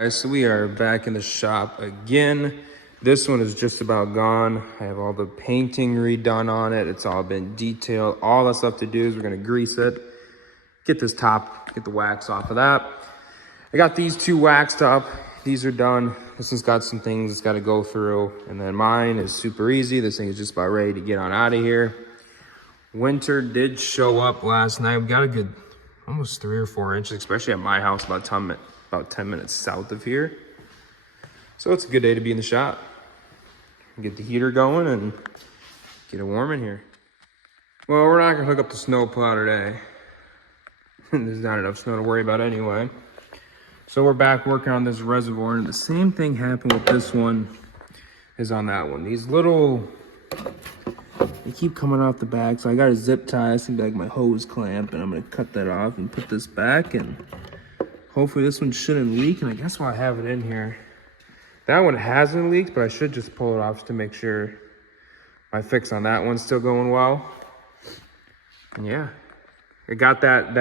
Alright, so we are back in the shop again. This one is just about gone. I have all the painting redone on it. It's all been detailed. All that's left to do is we're gonna grease it, get this top, get the wax off of that. I got these two waxed up. These are done. This one's got some things it's gotta go through. And then mine is super easy. This thing is just about ready to get on out of here. Winter did show up last night. We got a good, almost 3 or 4 inches, especially at my house, about 10 minutes south of here. So it's a good day to be in the shop. Get the heater going and get it warm in here. Well, we're not gonna hook up the snow plow today. There's not enough snow to worry about anyway. So we're back working on this reservoir, and the same thing happened with this one as on that one. These little, they keep coming off the back, so I got a zip tie. I think like my hose clamp, and I'm gonna cut that off and put this back, and hopefully this one shouldn't leak. And I guess while I have it in here, that one hasn't leaked, but I should just pull it off just to make sure my fix on that one's still going well. And yeah, I got that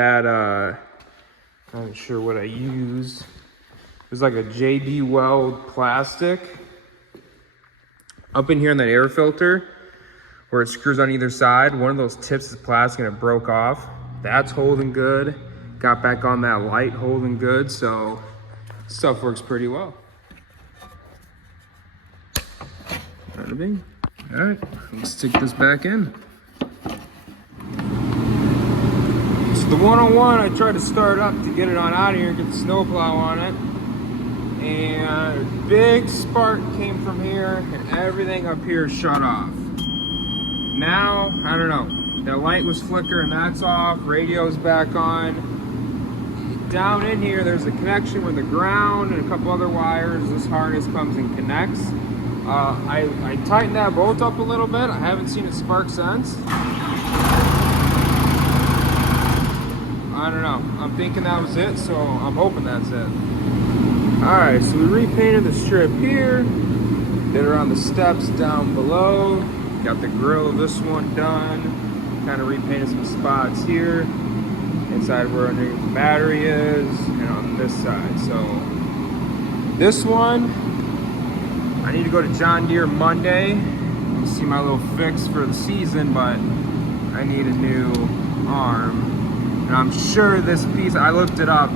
I'm not sure what I used. It was like a JB Weld plastic up in here in that air filter where it screws on either side. One of those tips is plastic and it broke off. That's holding good. Got back on that light, holding good, so stuff works pretty well. Bada bing. All right, let's stick this back in. So the 101, I tried to start up to get it on out of here, get the snowplow on it, and a big spark came from here, and everything up here shut off. Now, I don't know, that light was flickering, that's off, radio's back on. Down in here, there's a connection with the ground and a couple other wires. This harness comes and connects. I tightened that bolt up a little bit. I haven't seen it spark since. I don't know. I'm thinking that was it, so I'm hoping that's it. All right, so we repainted the strip here. Did it on the steps down below. Got the grill of this one done. Kind of repainted some spots here. Inside where underneath the battery is, and on this side. So this one, I need to go to John Deere Monday and see my little fix for the season, but I need a new arm. And I'm sure this piece, I looked it up,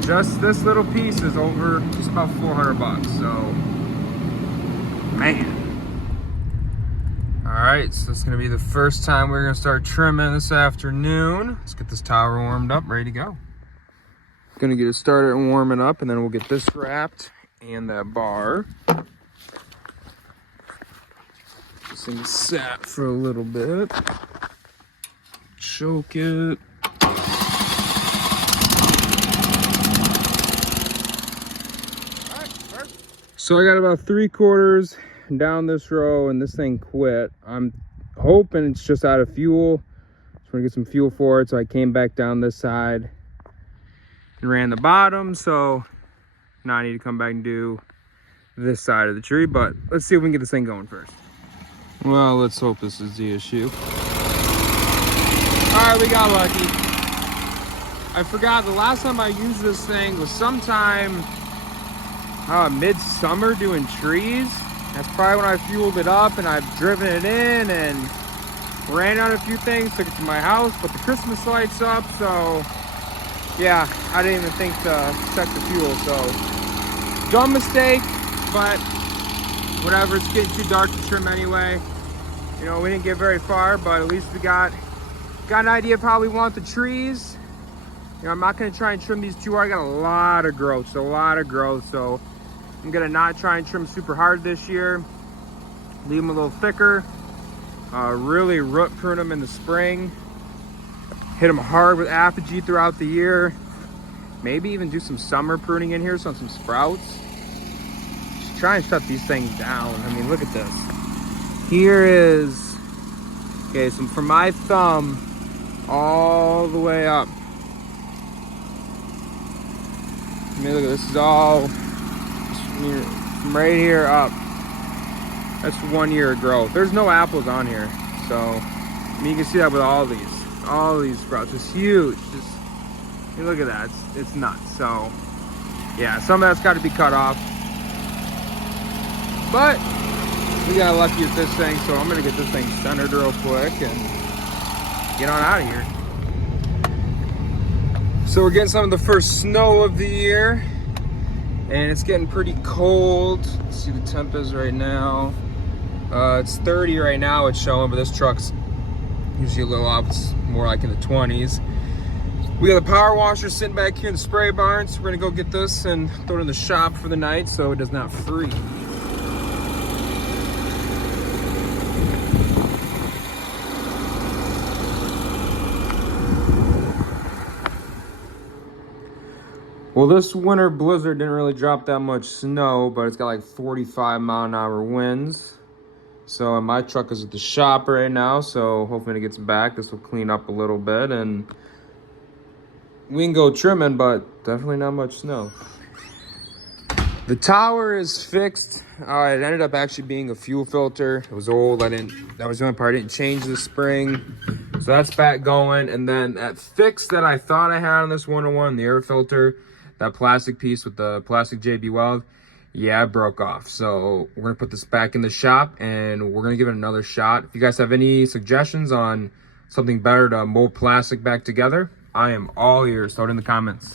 just this little piece is over just about 400 bucks. So, man. All right, so it's gonna be the first time we're gonna start trimming this afternoon. Let's get this tower warmed up, ready to go. Gonna get it started and warming up, and then we'll get this wrapped and that bar. This thing sat for a little bit. Choke it. All right, perfect. So I got about 3/4 down this row and this thing quit. I'm hoping it's just out of fuel. Just want to get some fuel for it, so I came back down this side and ran the bottom. So now I need to come back and do this side of the tree, but let's see if we can get this thing going first. Well, let's hope this is the issue. All right, we got lucky. I forgot the last time I used this thing was sometime midsummer doing trees. That's probably when I fueled it up, and I've driven it in and ran out a few things, took it to my house, put the Christmas lights up. So yeah, I didn't even think to check the fuel. So dumb mistake, but whatever, it's getting too dark to trim anyway. You know, we didn't get very far, but at least we got an idea of how we want the trees. You know, I'm not gonna try and trim these too hard. I got a lot of growth, so I'm gonna not try and trim super hard this year. Leave them a little thicker. Really root prune them in the spring. Hit them hard with apogee throughout the year. Maybe even do some summer pruning in here, so on some sprouts. Just try and shut these things down. I mean, look at this. Here is, okay, so from my thumb all the way up. I mean, look at this, is all from right here up. That's 1 year of growth. There's no apples on here, so I mean, you can see that with all these sprouts. It's huge. Just, I mean, look at that. It's nuts. So Yeah, some of that's got to be cut off. But we got lucky with this thing, so I'm gonna get this thing centered real quick and get on out of here. So we're getting some of the first snow of the year, and it's getting pretty cold. Let's see the temp is right now. It's 30 right now, it's showing, but this truck's usually a little up. It's more like in the 20s. We got the power washer sitting back here in the spray barn, so we're gonna go get this and throw it in the shop for the night so it does not freeze. Well, this winter blizzard didn't really drop that much snow, but it's got like 45-mile-an-hour winds. So my truck is at the shop right now, so hopefully when it gets back, this will clean up a little bit and we can go trimming, but definitely not much snow. The tower is fixed. It ended up actually being a fuel filter. It was old. That was the only part. I didn't change the spring. So that's back going. And then that fix that I thought I had on this 101, the air filter, that plastic piece with the plastic JB weld, yeah, it broke off. So we're gonna put this back in the shop and we're gonna give it another shot. If you guys have any suggestions on something better to mold plastic back together, I am all ears. Throw it in the comments.